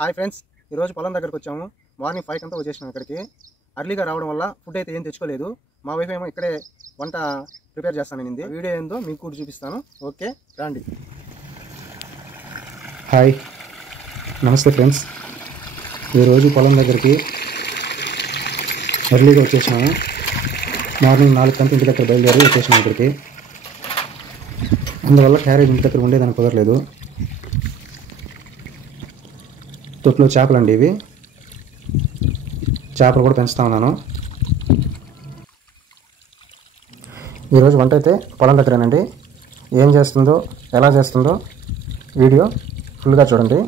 Hi friends, ఈరోజు పొలం దగ్గరకు వచ్చాము. మార్నింగ్ 5 కంతా వచ్చేసినాం. ఇక్కడికి అర్లీగా రావడం వల్ల ఫుడ్ అయితే ఏం తెచ్చుకోలేదు. మా వైఫ్ ఏమో ఇక్కడే వంట ప్రిపేర్ చేస్తాననింది. వీడియో ఏందో మీకు కూడా చూపిస్తాను. ఓకే రండి. హాయ్, నమస్తే ఫ్రెండ్స్. ఈరోజు పొలం దగ్గరికి ఎర్లీగా వచ్చేసినాము. మార్నింగ్ 4 కంతా ఇంటి దగ్గర బయలుదేరి వచ్చేసినాము ఇక్కడికి. అందువల్ల క్యారేజ్ ఇంటి దగ్గర ఉండేదానికి కుదరలేదు. తొట్లో చేపలండి ఇవి. చేపలు కూడా పెంచుతా ఉన్నాను. ఈరోజు వంట అయితే పొలం దగ్గరేనండి. ఏం చేస్తుందో, ఎలా చేస్తుందో వీడియో ఫుల్గా చూడండి.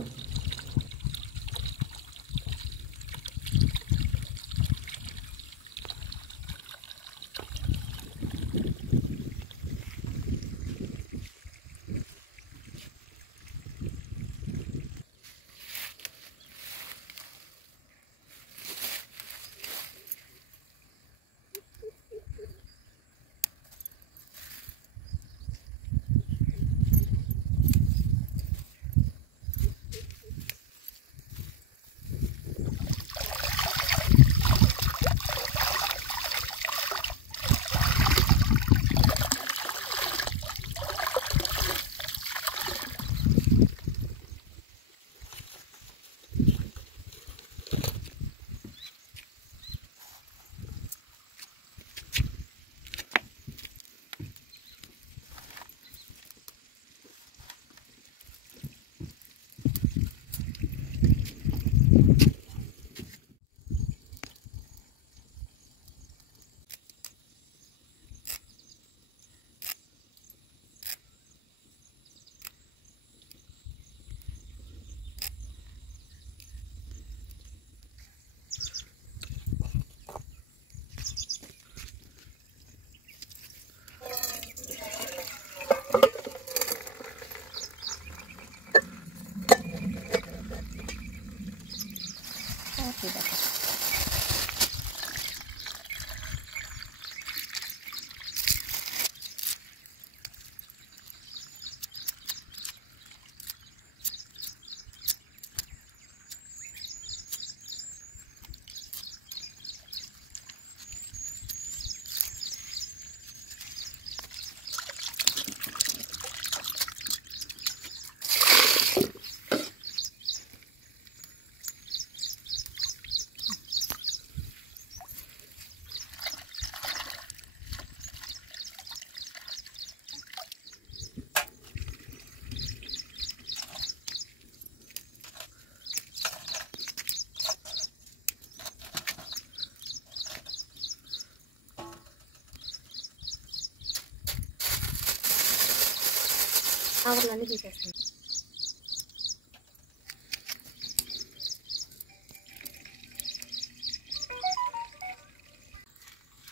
ఆవర్లన్నీ తీసేస్తుంది.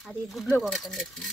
అది గుడ్లోకి ఒకటి పెట్టింది.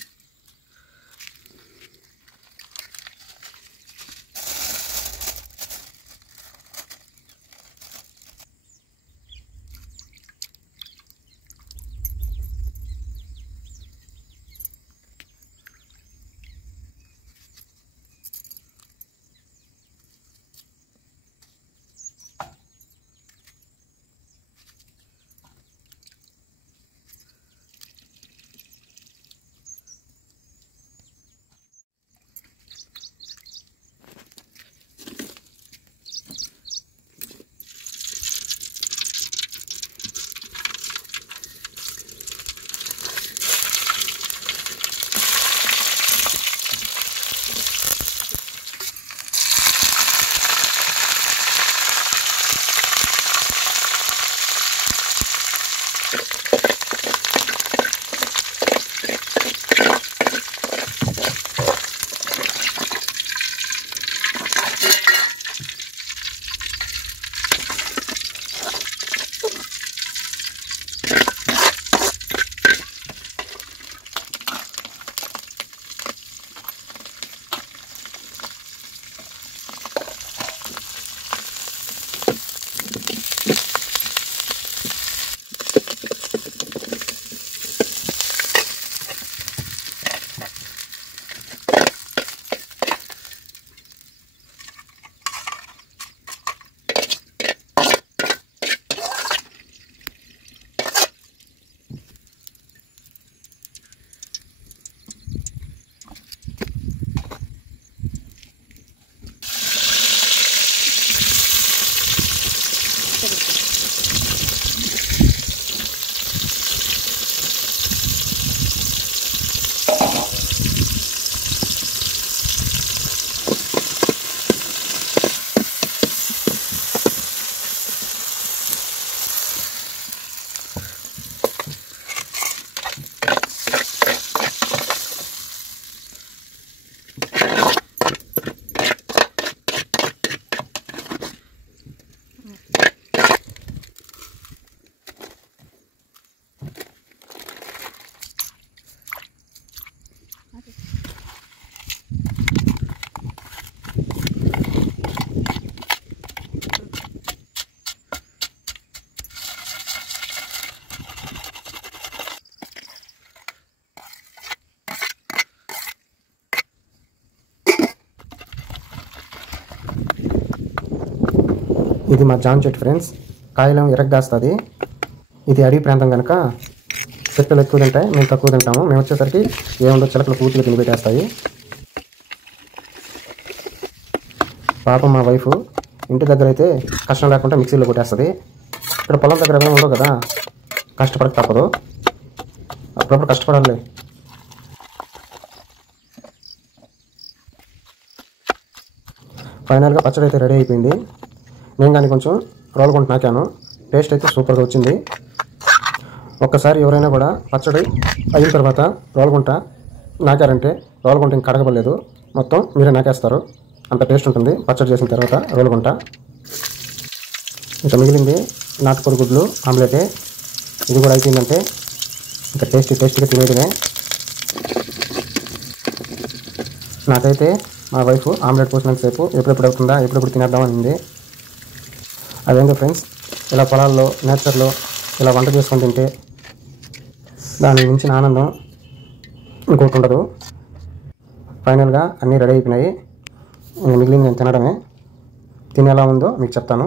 ఇది మా జామ చెట్టు ఫ్రెండ్స్. కాయలేమో ఎరగ్గాస్తుంది. ఇది అడవి ప్రాంతం కనుక చెట్లు ఎక్కువ తింటాయి, మేము తక్కువ తింటాము. మేము వచ్చేసరికి ఏముందో చిలకలు పూర్తిగా తిని పెట్టేస్తాయి. పాపం మా వైఫ్ ఇంటి దగ్గర అయితే కష్టం లేకుండా మిక్సీలో కొట్టేస్తుంది. ఇక్కడ పొలం దగ్గర ఏమైనా ఉండవు కదా, కష్టపడక తప్పదు, అప్పుడప్పుడు కష్టపడాలి. ఫైనల్గా పచ్చడి అయితే రెడీ అయిపోయింది. నేను కానీ కొంచెం రోలుగుంట నాకాను. టేస్ట్ అయితే సూపర్గా వచ్చింది. ఒక్కసారి ఎవరైనా కూడా పచ్చడి అయిన తర్వాత రోలుగుంట నాకారంటే రోలుగుంట ఇంక కడగబడలేదు, మొత్తం మీరే నాకేస్తారు, అంత టేస్ట్ ఉంటుంది పచ్చడి చేసిన తర్వాత రోలుగుంట. ఇంకా మిగిలింది నాటుకోడి గుడ్లు ఆమ్లెటే. ఇది కూడా అయిపోయిందంటే ఇంకా టేస్టీగా తినేదినే. నాకైతే మా వైఫ్ ఆమ్లెట్ పోసినంతసేపు ఎప్పుడెప్పుడు అవుతుందా, ఎప్పుడెప్పుడు తినేద్దాం అనింది. అదేంటో ఫ్రెండ్స్, ఇలా పొలాల్లో నేచర్లో ఇలా వంట చేసుకొని తింటే దానికి మించిన ఆనందం ఇంకోటి ఉండదు. ఫైనల్గా అన్నీ రెడీ అయిపోయినాయి. మిగిలింది నేను తినడమే. తిని ఎలా ఉందో మీకు చెప్తాను.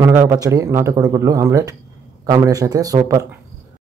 మునగాకు పచ్చడి, నాటుకోడి గుడ్లు ఆమ్లెట్ కాంబినేషన్ అయితే సూపర్.